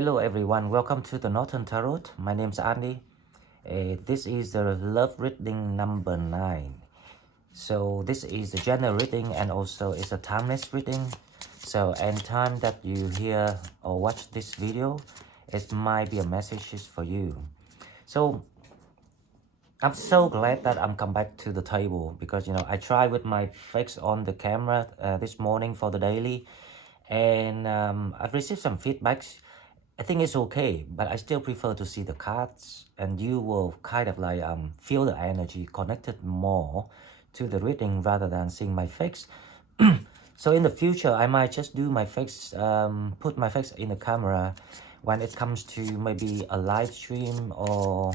Hello everyone, welcome to the Northern Tarot. My name is Andy. This is the love reading number 9. So this is the general reading and also it's a timeless reading. So anytime that you hear or watch this video, it might be a message for you. So I'm so glad that I'm come back to the table because I tried with my face on the camera this morning for the daily, and I've received some feedbacks. I think it's okay, but I still prefer to see the cards, and you will kind of like feel the energy connected more to the reading rather than seeing my face. So in the future, I might just do my face, put my face in the camera when it comes to maybe a live stream or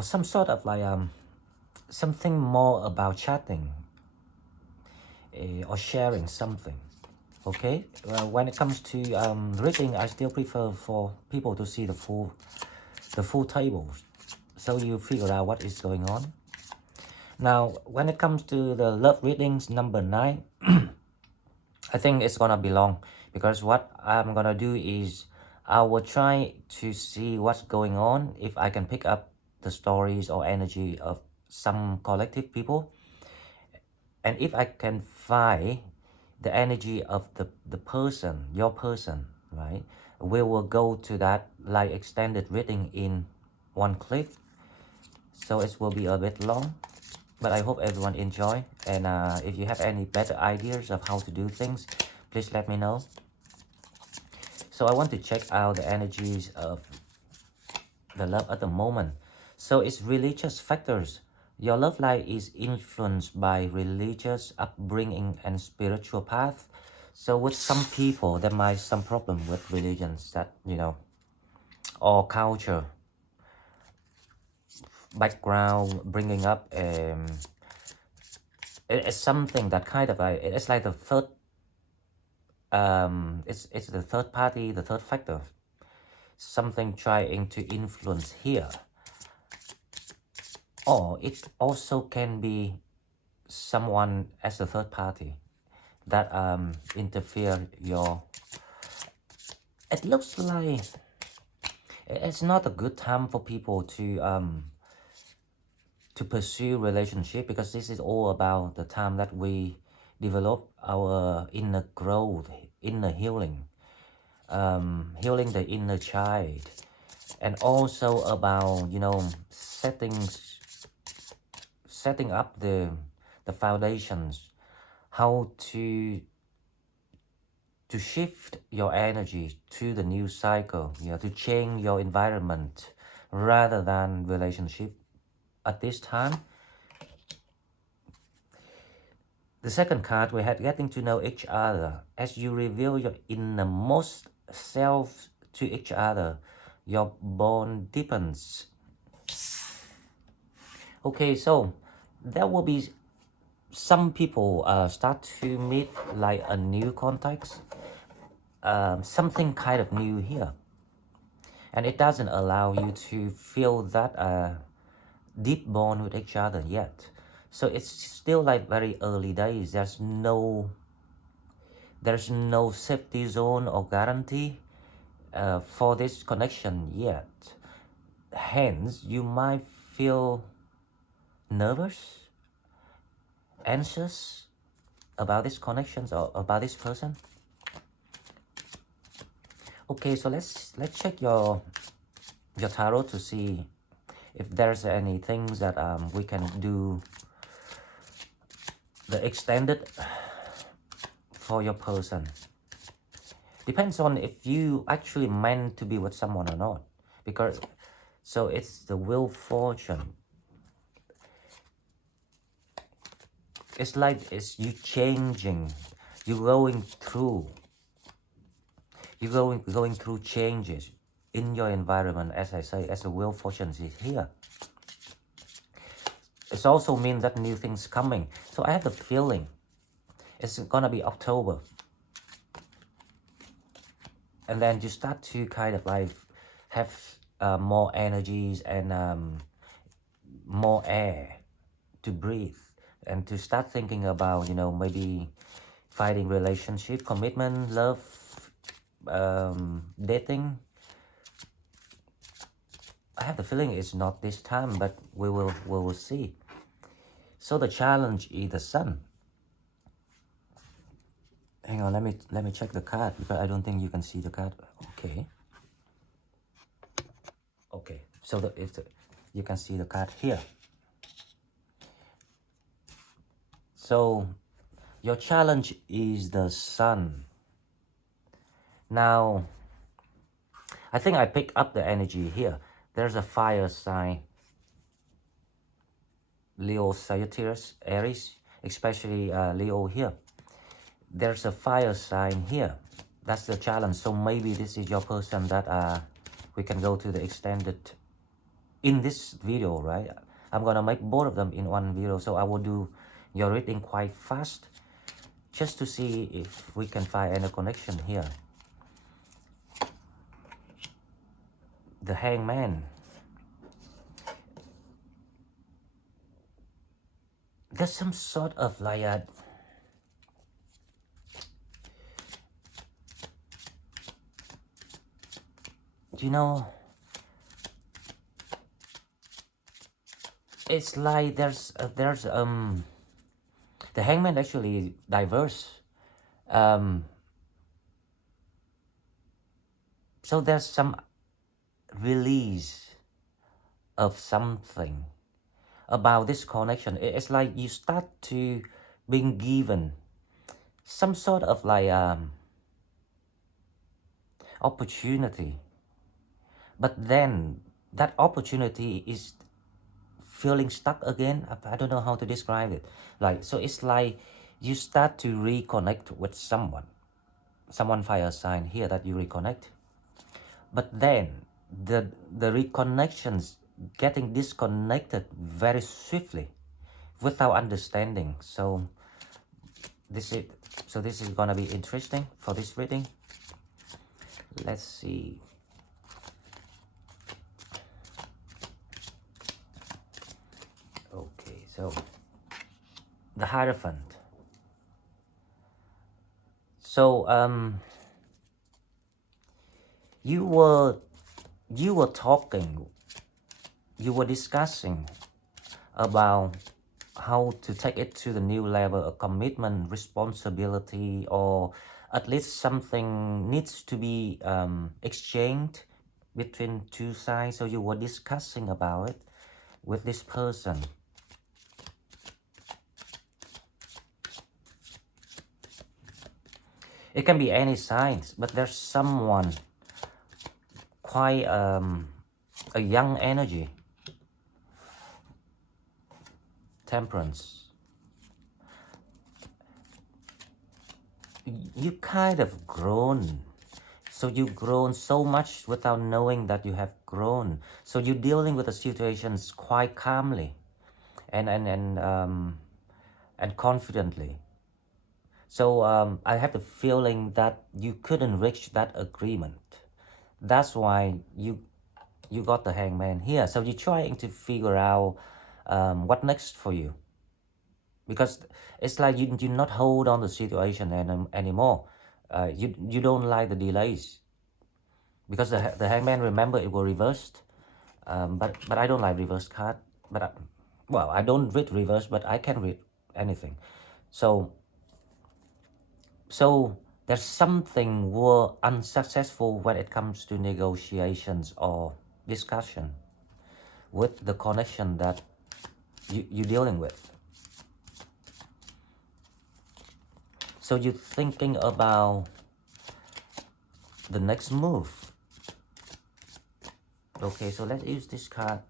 some sort of like something more about chatting or sharing something. Okay, when it comes to reading, I still prefer for people to see the full table, so you figure out what is going on. Now, when it comes to the love readings number 9, I think it's gonna be long because what I'm gonna do is I will try to see what's going on, if I can pick up the stories or energy of some collective people, and if I can find the energy of the person, your person, right? We will go to that like extended reading in one clip. So it will be a bit long, but I hope everyone enjoy. And if you have any better ideas of how to do things, please let me know. So I want to check out the energies of the love at the moment. So it's religious factors. Your love life is influenced by religious upbringing and spiritual path. So with some people, there might be some problem with religions that, or culture, background, bringing up, it's something that kind of like, it's like the third, it's the third party, the third factor, something trying to influence here. Or it also can be someone as a third party that interfere your. It looks like it's not a good time for people to pursue relationship, because this is all about the time that we develop our inner growth, inner healing, healing the inner child, and also about setting up the foundations, how to shift your energy to the new cycle, to change your environment rather than relationship at this time. The second card, we had getting to know each other. As you reveal your innermost self to each other, your bond deepens. Okay, so there will be some people start to meet like a new context, something kind of new here, and it doesn't allow you to feel that deep bond with each other yet. So it's still like very early days. There's no safety zone or guarantee for this connection yet. Hence, you might feel nervous, anxious about these connections or about this person. Okay, so let's check your tarot to see if there's any things that we can do the extended for your person. Depends on if you actually meant to be with someone or not, because so it's the wheel fortune. It's like it's you changing, you're going through changes in your environment. As I say, as the wheel fortune is here, it also means that new things coming. So I have the feeling it's gonna be October, and then you start to kind of like have more energies and more air to breathe, and to start thinking about maybe finding relationship, commitment, love, dating. I have the feeling it's not this time, but we will see. So the challenge is the sun. Hang on, let me check the card because I don't think you can see the card. Okay. Okay. So you can see the card here. So your challenge is the sun. Now, I think I pick up the energy here. There's a fire sign, Leo, Sagittarius, Aries, especially Leo here. There's a fire sign here. That's the challenge. So maybe this is your person that we can go to the extended in this video, right? I'm gonna make both of them in one video, so I will do your reading quite fast just to see if we can find any connection here. The Hangman. There's some sort of like a it's like there's the Hangman actually diverse. So there's some release of something about this connection. It's like you start to being given some sort of like opportunity, but then that opportunity is feeling stuck again. I don't know how to describe it. Like, so it's like you start to reconnect with someone fire sign here that you reconnect, but then the reconnections getting disconnected very swiftly without understanding. So this is gonna be interesting for this reading. Let's see. Okay, so the Hierophant. So you were talking, you were discussing about how to take it to the new level of commitment, responsibility, or at least something needs to be exchanged between two sides. So you were discussing about it with this person. It can be any signs, but there's someone quite a young energy. Temperance. You kind of grown. So you've grown so much without knowing that you have grown. So you're dealing with the situations quite calmly and confidently. So I have the feeling that you couldn't reach that agreement. That's why you got the Hangman here. So you're trying to figure out what next for you. Because it's like you not hold on the situation anymore. You don't like the delays. Because the Hangman, remember, it was reversed. But I don't like reverse card. But I don't read reverse, but I can read anything. So there's something were unsuccessful when it comes to negotiations or discussion with the connection that you're dealing with. So you're thinking about the next move. Okay, so let's use this card.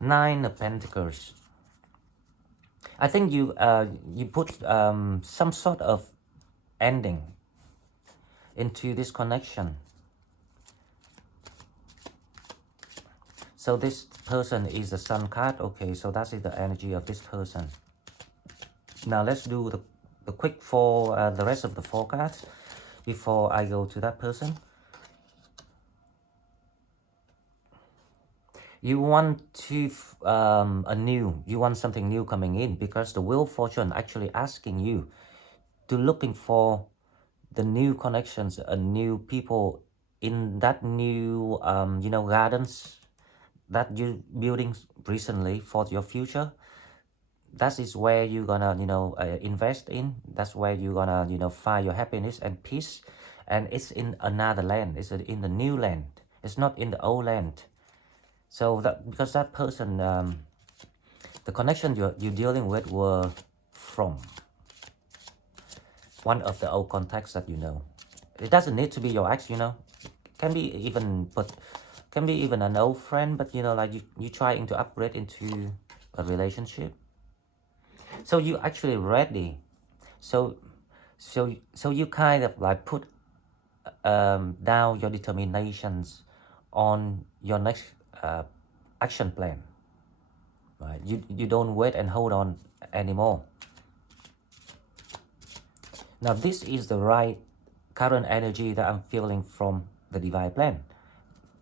Nine of Pentacles. I think you put some sort of ending into this connection. So this person is the Sun card. Okay, so that is the energy of this person. Now let's do the quick for the rest of the four cards before I go to that person. You want to you want something new coming in, because the Wheel of Fortune actually asking you to looking for the new connections, new people in that new, gardens that you building recently for your future. That is where you're gonna, invest in. That's where you're gonna, find your happiness and peace. And it's in another land. It's in the new land. It's not in the old land. So that because that person, the connection you're dealing with were from one of the old contacts that you know. It doesn't need to be your ex, Can be even, but can be even an old friend, but like you trying to upgrade into a relationship. So you actually ready. So you kind of like put down your determinations on your next action plan. Right? You don't wait and hold on anymore. Now this is the right current energy that I'm feeling from the divine plan.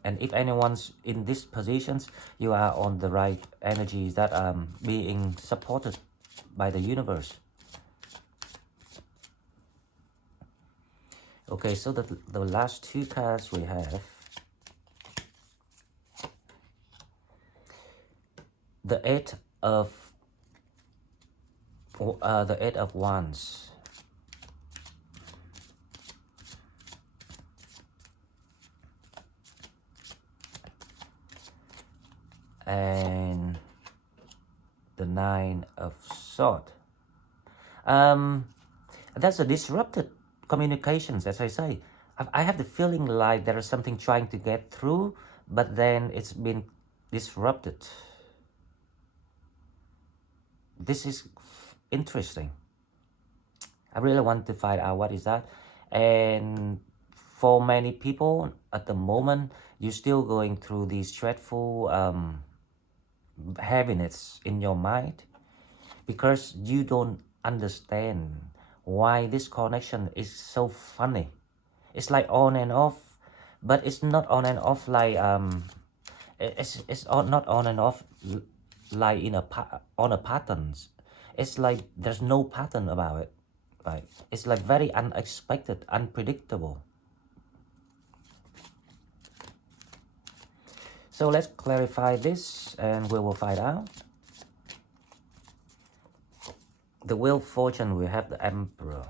And if anyone's in these positions, you are on the right energies that are being supported by the universe. Okay, so the last two cards we have, the Eight of Wands. And the Nine of Swords. That's a disrupted communications, as I say. I have the feeling like there is something trying to get through, but then it's been disrupted. This is interesting. I really want to find out what is that. And for many people at the moment, you're still going through these dreadful heaviness in your mind because you don't understand why this connection is so funny. It's like on and off, but it's not on and off like it's not on and off like in on a patterns. It's like there's no pattern about it, right? It's like very unexpected, unpredictable. So let's clarify this and we will find out. The Wheel of Fortune, we have the Emperor.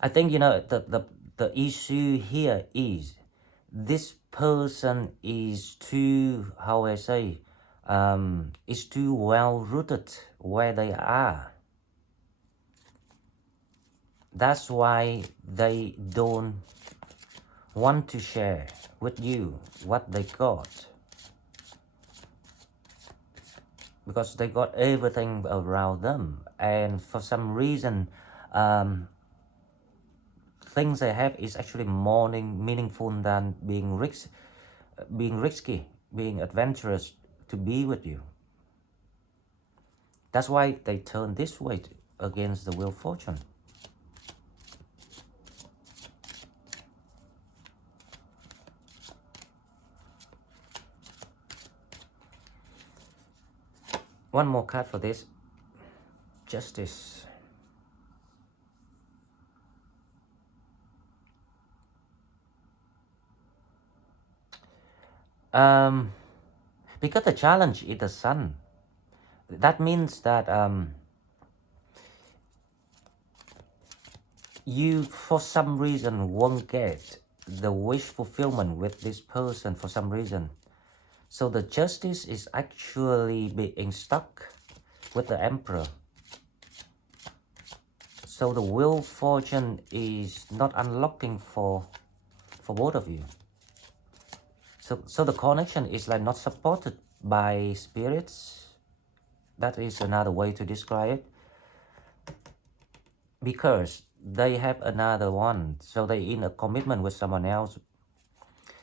I think, the issue here is this person is too, how I say, is too well rooted where they are. That's why they don't want to share with you what they got. Because they got everything around them. And for some reason, things they have is actually more meaningful than being risky, being adventurous to be with you. That's why they turn this way against the Wheel of Fortune. One more card for this. Justice. Because the challenge is the sun. That means that you for some reason won't get the wish fulfillment with this person for some reason. So the Justice is actually being stuck with the Emperor. So the Wheel of Fortune is not unlocking for both of you. So the connection is like not supported by spirits. That is another way to describe it. Because they have another one. So they in a commitment with someone else.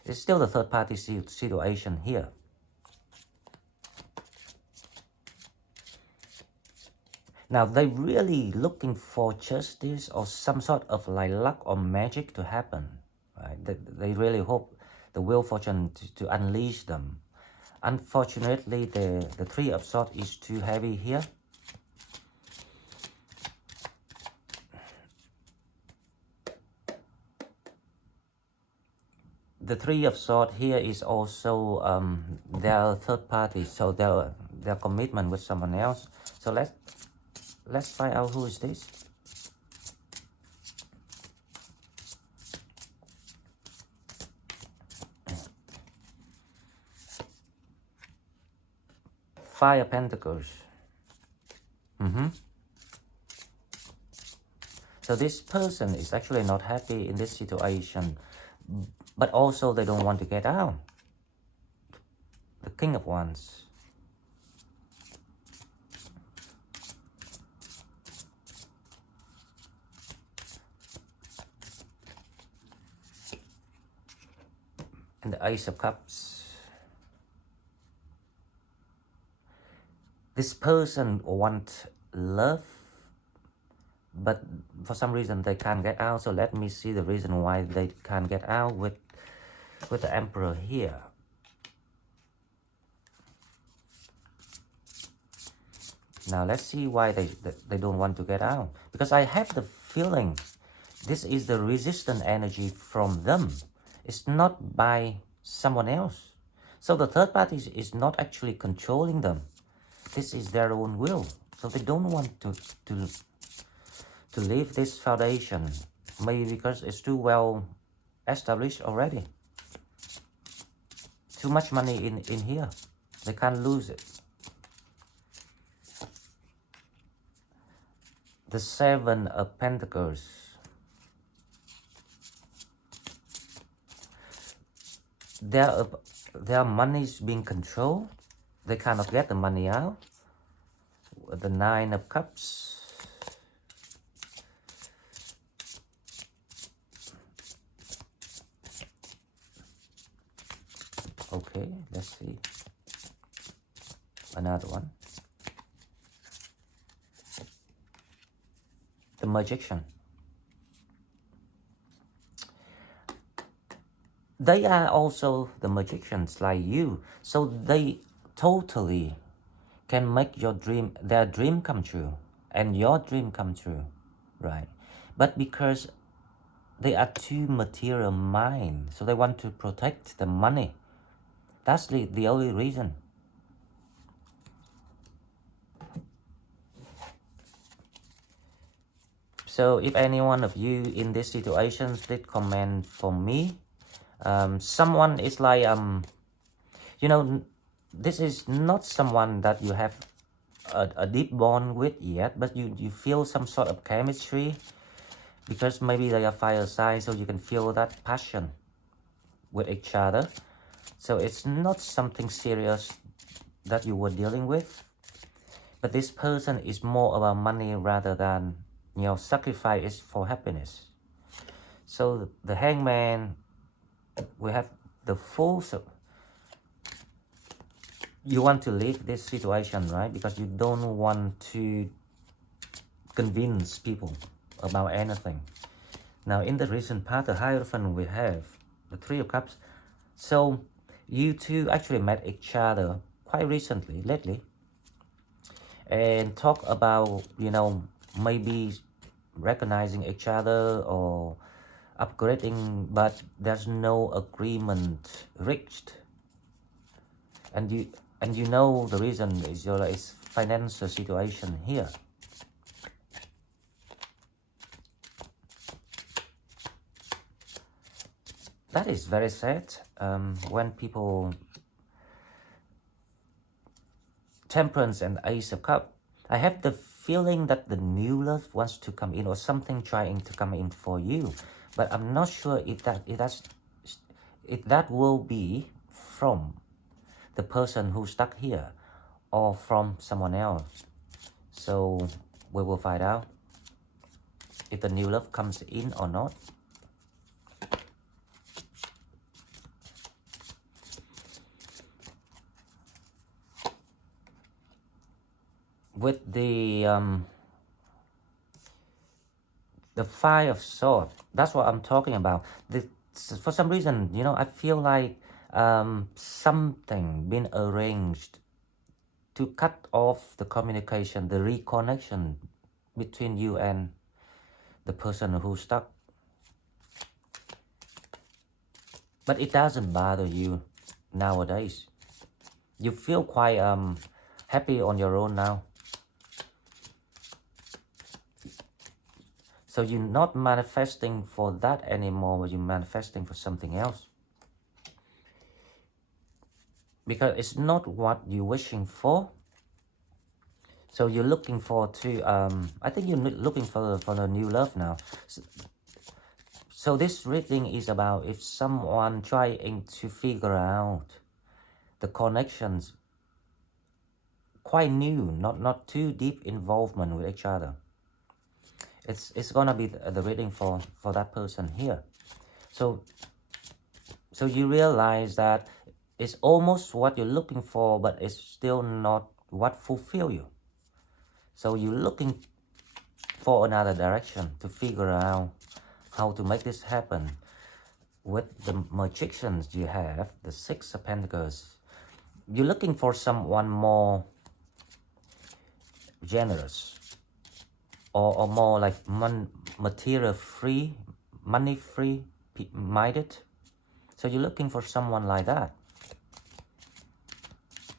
It's still the third party situation here. Now they're really looking for justice or some sort of like luck or magic to happen. Right? They really hope the Wheel of Fortune to unleash them. Unfortunately, the Three of Swords is too heavy here. The Three of Swords here is also their third party, so their commitment with someone else. So let's find out who is this. Five of Pentacles. So this person is actually not happy in this situation, but also they don't want to get out. The King of Wands. And the Ace of Cups. This person wants love, but for some reason they can't get out. So let me see the reason why they can't get out with the Emperor here. Now let's see why they don't want to get out. Because I have the feeling this is the resistant energy from them. It's not by someone else. So the third party is not actually controlling them. This is their own will. So they don't want to leave this foundation. Maybe because it's too well established already. Too much money in here. They can't lose it. The Seven of Pentacles. Their money is being controlled. They cannot get the money out. The Nine of Cups. Okay, let's see. Another one. The Magician. They are also the magicians like you. So they totally can make their dream come true. And your dream come true. Right? But because they are too material mind, so they want to protect the money. That's the only reason. So if any one of you in this situation, please comment for me. Someone is like, you know, this is not someone that you have a deep bond with yet, but you feel some sort of chemistry because maybe they are fire sign, so you can feel that passion with each other. So it's not something serious that you were dealing with, but this person is more about money rather than, you know, sacrifice for happiness. So the Hangman, we have the Fool. So you want to leave this situation, right? Because you don't want to convince people about anything. Now in the recent part, the Hierophant, we have the Three of Cups. So you two actually met each other quite recently, lately, and talk about, you know, maybe recognizing each other or upgrading, but there's no agreement reached. And you know the reason is your financial situation here. That is very sad when people... Temperance and Ace of Cups. I have the feeling that the new love wants to come in, or something trying to come in for you, but I'm not sure if that will be from the person who's stuck here or from someone else. So we will find out if the new love comes in or not. With the Five of Swords, that's what I'm talking about. For some reason, you know, I feel like something been arranged to cut off the communication, the reconnection between you and the person who's stuck. But it doesn't bother you nowadays. You feel quite happy on your own now. So you're not manifesting for that anymore, but you're manifesting for something else. Because it's not what you're wishing for. So you're looking for to, I think you're looking for a new love now. So this reading is about if someone trying to figure out the connections, quite new, not too deep involvement with each other. It's gonna be the reading for that person here. So you realize that it's almost what you're looking for, but it's still not what fulfill you. So you're looking for another direction to figure out how to make this happen. With the magicians you have, the Six of Pentacles, you're looking for someone more generous, or more like material free, money free minded. So you're looking for someone like that.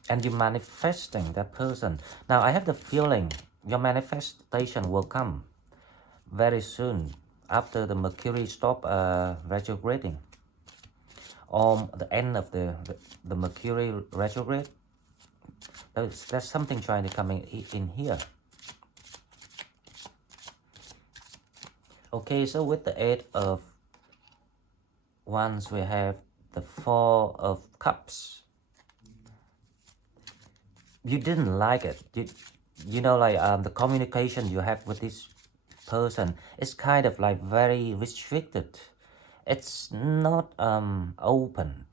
And you're manifesting that person. Now I have the feeling your manifestation will come very soon after the Mercury stop retrograding, or the end of the Mercury retrograde. There's something trying to come in here. Okay, so with the Eight of Wands, we have the Four of Cups. You didn't like it. You know, like the communication you have with this person is kind of like very restricted. It's not open.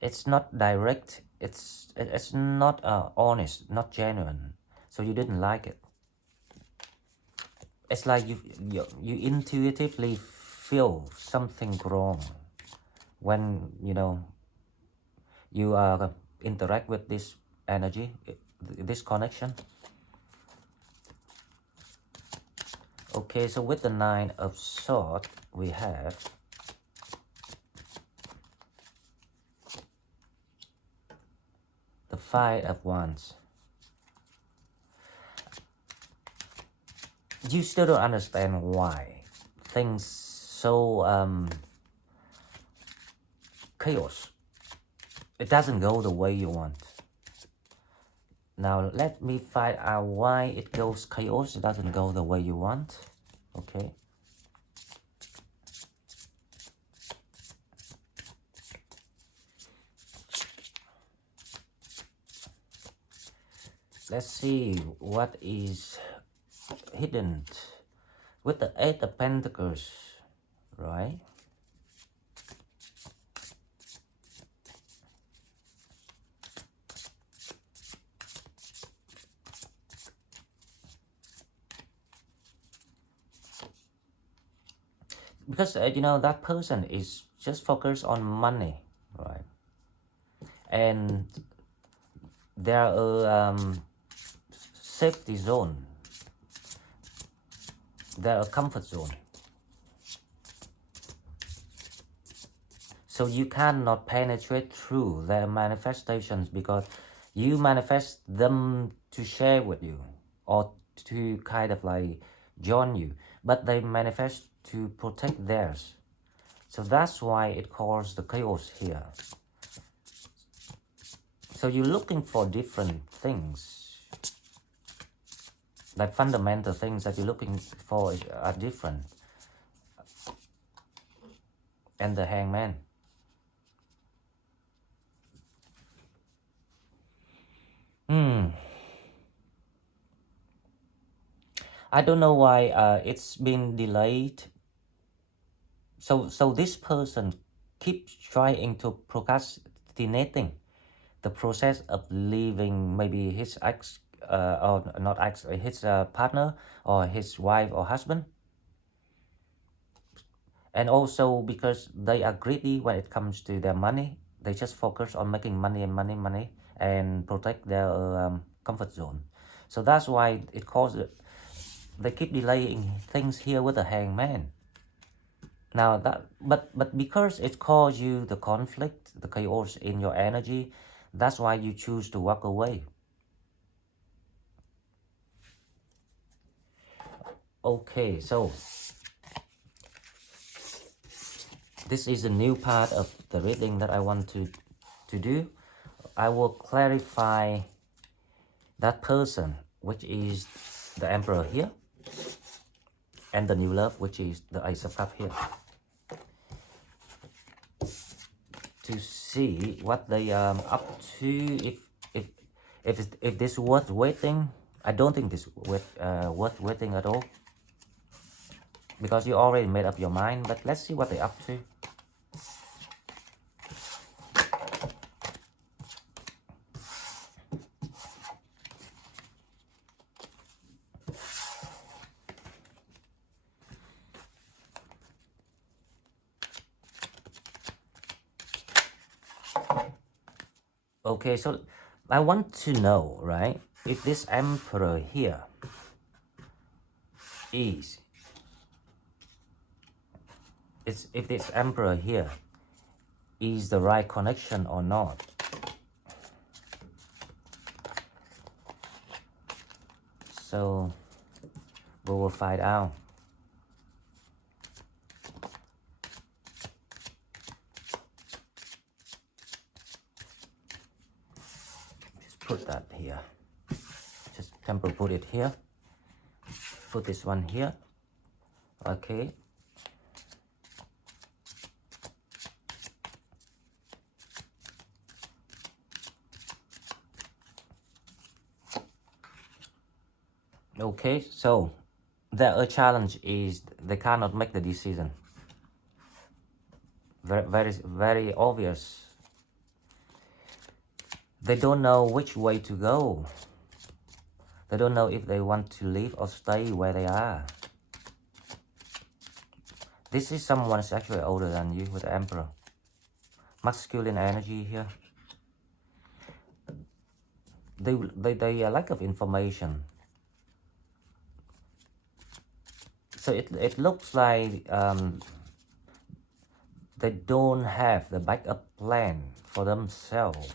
It's not direct. It's not honest, not genuine. So you didn't like it. It's like you intuitively feel something wrong when you interact with this energy, this connection. Okay, so with the Nine of Swords, we have the Five of Wands. You still don't understand why things so chaos. It doesn't go the way you want. Now let me find out why it goes chaos. It doesn't go the way you want. Okay. Let's see what is hidden with the Eight of Pentacles, right? Because that person is just focused on money, right? And there are safety zone, there are comfort zone. So you cannot penetrate through their manifestations because you manifest them to share with you or to kind of like join you, but they manifest to protect theirs. So that's why it caused the chaos here. So you're looking for different things, like fundamental things that you're looking for are different. And the Hangman. I don't know why it's been delayed. So this person keeps trying to procrastinating the process of leaving maybe his ex, or not ex, his partner or his wife or husband. And also because they are greedy when it comes to their money, They just focus on making money and money and protect their comfort zone. So that's why it causes, they keep delaying things here with the hangman. Now that, but because it causes you the conflict, the chaos in your energy, that's why you choose to walk away. Okay, so this is a new part of the reading that I want to do. I will clarify that person, which is the Emperor here, and the new love, which is the Ace of Cups here, to see what they up to. If this worth waiting. I don't think this worth waiting at all, because you already made up your mind. But let's see what they're up to. Okay, so I want to know, right, if this Emperor here is, if this Emperor here is the right connection or not. So we will find out. Just put that here. Just temporarily put it here. Put this one here. Okay. Okay, so the challenge is they cannot make the decision. Very obvious. They don't know which way to go. They don't know if they want to leave or stay where they are. This is someone who's actually older than you with the Emperor. Masculine energy here. They lack of information. So it looks like they don't have the backup plan for themselves.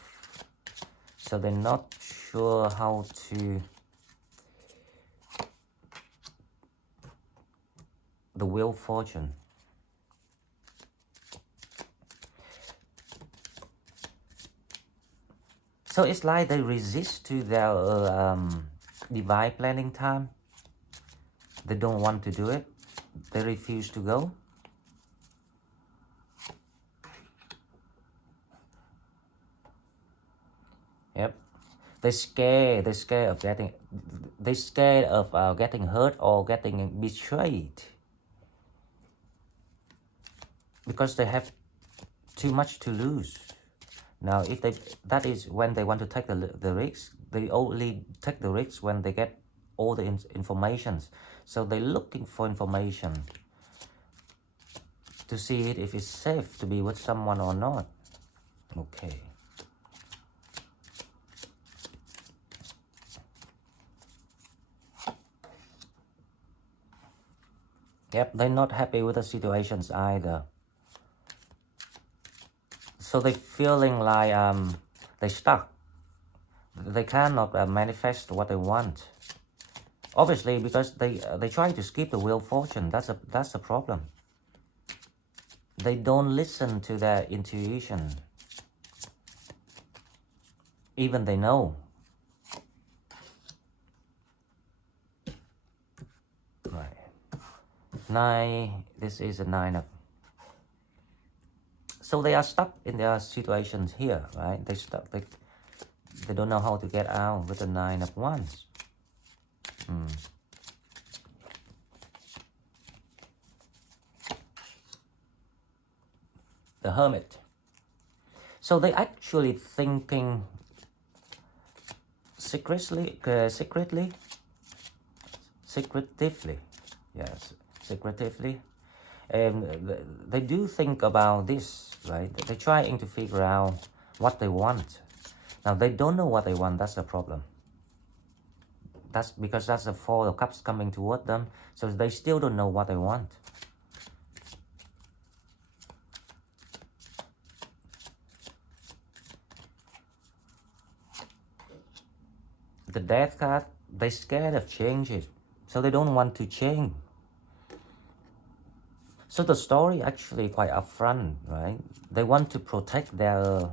So they're not sure how to, the wheel fortune. So it's like they resist to their divine planning time. They don't want to do it. They refuse to go. Yep. They're scared of getting, they're scared of getting hurt or getting betrayed. Because they have too much to lose. Now, if they, that is when they want to take the risk. They only take the risk when they get all the information. So they're looking for information to see if it's safe to be with someone or not. Okay. Yep, they're not happy with the situations either. So they're feeling like they're stuck. They cannot manifest what they want. Obviously, because they try to skip the wheel fortune. That's a problem. They don't listen to their intuition. Even they know. Right. 9. This is a 9 of. So they are stuck in their situations here, right? They stuck. They don't know how to get out with the 9 of Wands. The Hermit. So they actually thinking secretively, yes, secretively, They do think about this, right? They're trying to figure out what they want. Now they don't know what they want. That's the problem. That's because that's the Four of Cups coming toward them. So they still don't know what they want. The Death card, they're scared of changes. So they don't want to change. So the story actually quite upfront, right? They want to protect their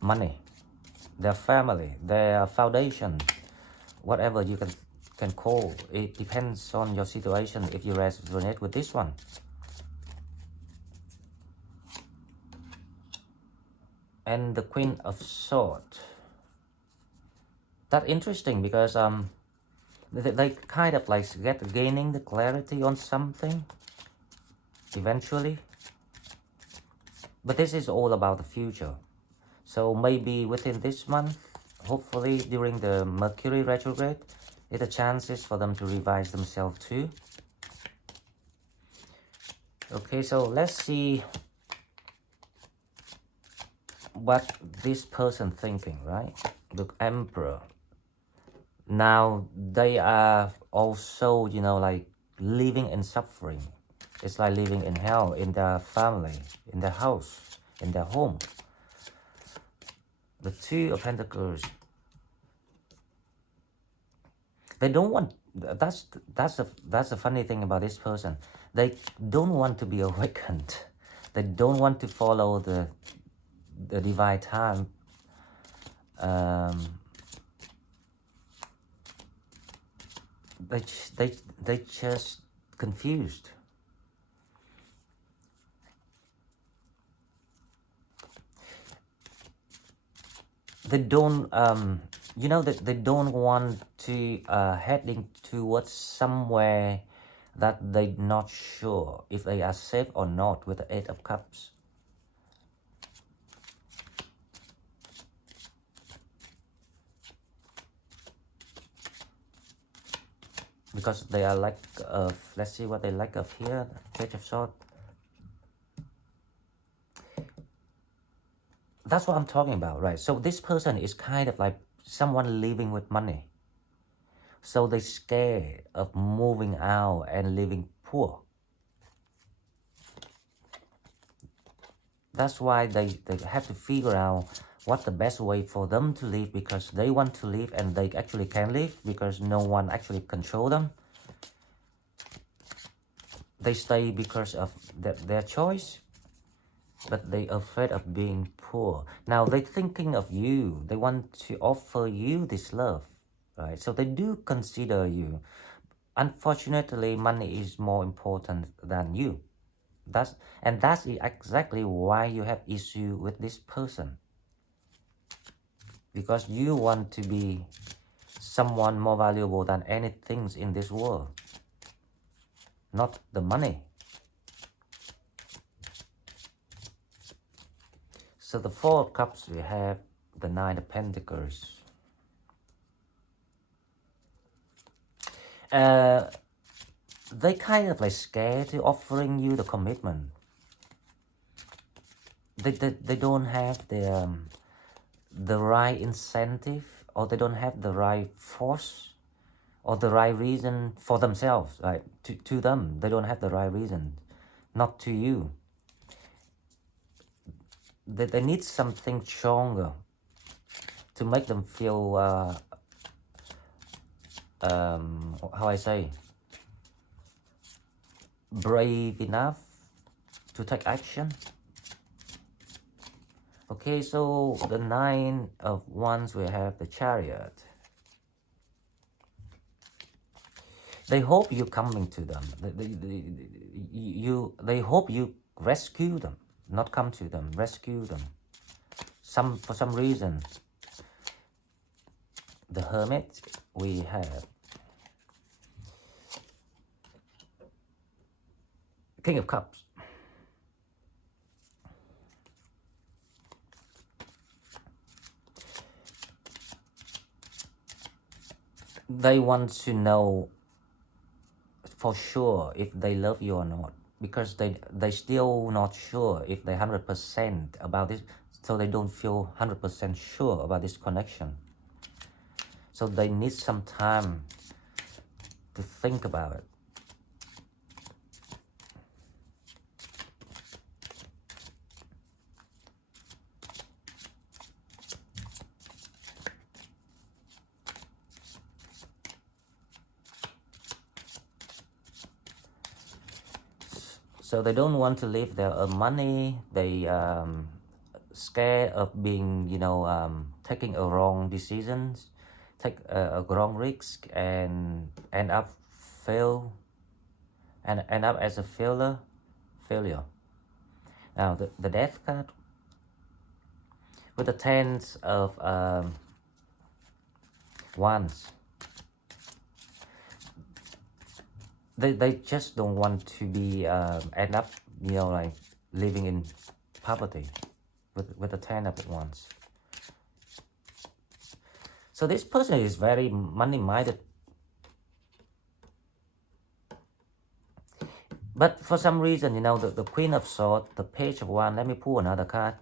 money, their family, their foundation, whatever you can call. It depends on your situation if you resonate with this one. And the Queen of Swords. That's interesting because they kind of like gaining the clarity on something eventually. But this is all about the future. So maybe within this month, hopefully during the Mercury retrograde, it's a chances for them to revise themselves too. Okay, so let's see what this person thinking, right? The Emperor. Now they are also, you know, like living in suffering. It's like living in hell in their family, in their house, in their home. The Two of Pentacles. They don't want. That's the funny thing about this person. They don't want to be awakened. They don't want to follow the divine time. They just confused. They don't you know that they don't want to heading towards somewhere that they're not sure if they are safe or not with the Eight of Cups. Because they are lack of, let's see what they lack of here. Page of Swords. That's what I'm talking about, right? So this person is kind of like someone living with money. So they're scared of moving out and living poor. That's why they have to figure out what the best way for them to live, because they want to live and they actually can live because no one actually control them. They stay because of their choice, but they are afraid of being poor. Now they're thinking of you. They want to offer you this love, right? So they do consider you. Unfortunately, money is more important than you. That's exactly why you have issue with this person. Because you want to be someone more valuable than anything in this world. Not the money. So the Four of Cups, we have the Nine of Pentacles. They kind of like scared to offering you the commitment. They don't have the right incentive, or they don't have the right force or the right reason for themselves, right? To them, they don't have the right reason, not to you. They need something stronger to make them feel, how I say, brave enough to take action. Okay, so the Nine of Wands, we have the Chariot. They hope you're coming to them. They hope you rescue them, not come to them, rescue them. For some reason. The Hermit, we have King of Cups. They want to know for sure if they love you or not, because they still not sure if they 100% about this, so they don't feel 100% sure about this connection. So they need some time to think about it. So they don't want to leave their money. They scared of being, taking a wrong decisions, take a wrong risk, and end up fail, and end up as a failure. Now the death card with the tens of wands. They just don't want to be end up, like living in poverty with the 10 of wands. So this person is very money minded, but for some reason, the Queen of Swords, the Page of Wands, let me pull another card.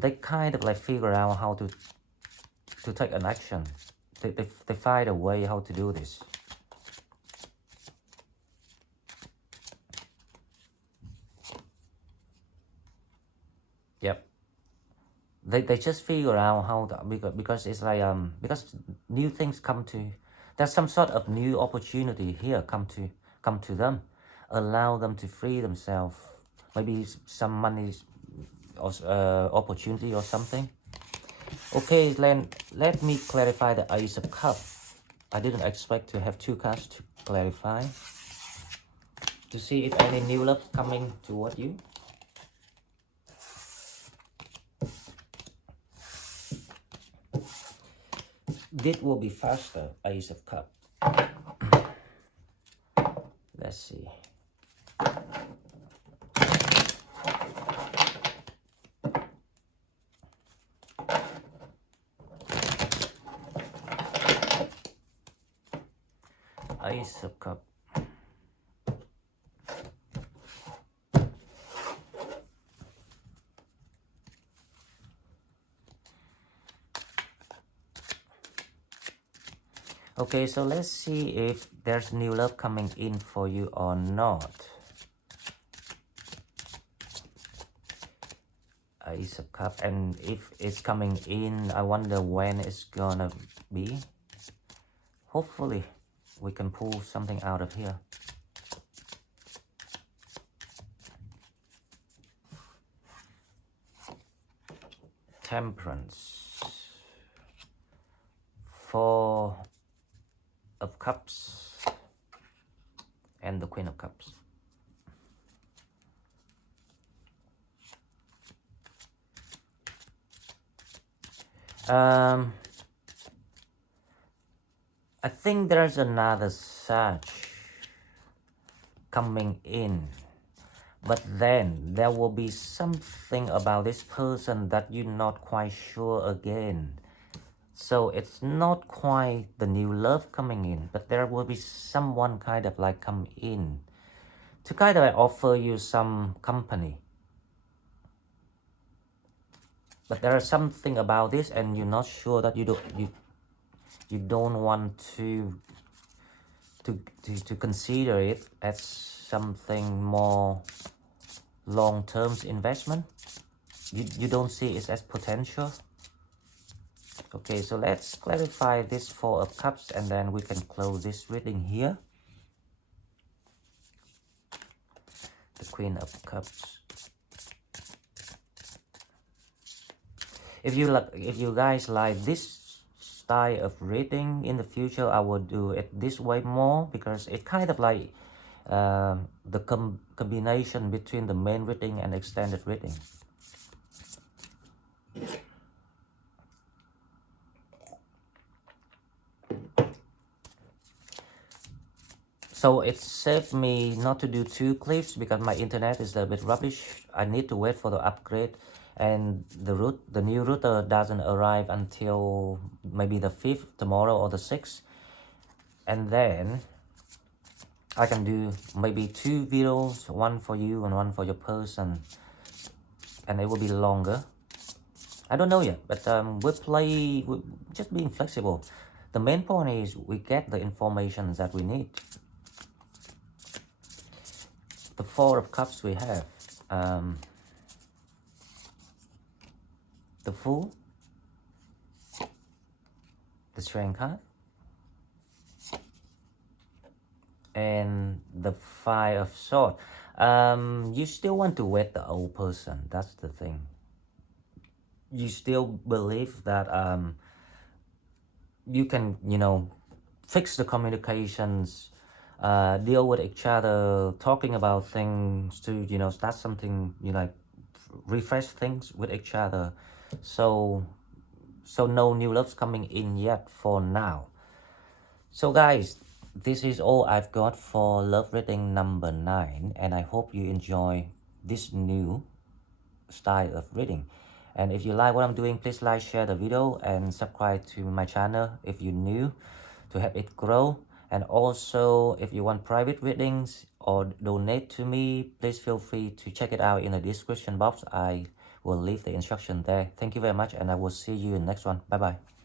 They kind of like figure out how to take an action. They find a way how to do this. Yep. They just figure out how to, because it's like because new things come to, there's some sort of new opportunity here come to them, allow them to free themselves, maybe some money or opportunity or something. Okay, let me clarify the Ace of Cups. I didn't expect to have 2 cards to clarify, to see if any new love coming toward you. This will be faster, Ace of Cups. Let's see. Ace of Cups. Okay, so let's see if there's new love coming in for you or not. Ace of Cups, and if it's coming in, I wonder when it's gonna be. Hopefully, we can pull something out of here. Temperance. 4 of Cups and the Queen of Cups. I think there's another Sag coming in, but then there will be something about this person that you're not quite sure again. So it's not quite the new love coming in, but there will be someone kind of like come in to kind of like offer you some company. But there is something about this, and you're not sure that you don't want to consider it as something more long-term investment. You don't see it as potential. Okay, so let's clarify this 4 of Cups, and then we can close this reading here. The Queen of Cups. If you guys like this style of reading in the future, I will do it this way more, because it kind of like the combination between the main reading and extended reading. So it saved me not to do 2 clips because my internet is a bit rubbish. I need to wait for the upgrade, and the new router doesn't arrive until maybe the 5th, tomorrow, or the 6th. And then I can do maybe 2 videos, one for you and one for your person, and it will be longer. I don't know yet, but we're just being flexible. The main point is we get the information that we need. The Four of Cups we have, the Fool, the Strength card, and the Five of Swords. You still want to wed the old person. That's the thing. You still believe that you can, fix the communications, deal with each other, talking about things to, start something, like refresh things with each other. So no new loves coming in yet for now. So guys, this is all I've got for love reading number 9, and I hope you enjoy this new style of reading. And if you like what I'm doing, please like, share the video, and subscribe to my channel if you're new, to help it grow. And also, if you want private readings or donate to me, please feel free to check it out in the description box. I will leave the instruction there. Thank you very much, and I will see you in the next one. Bye bye.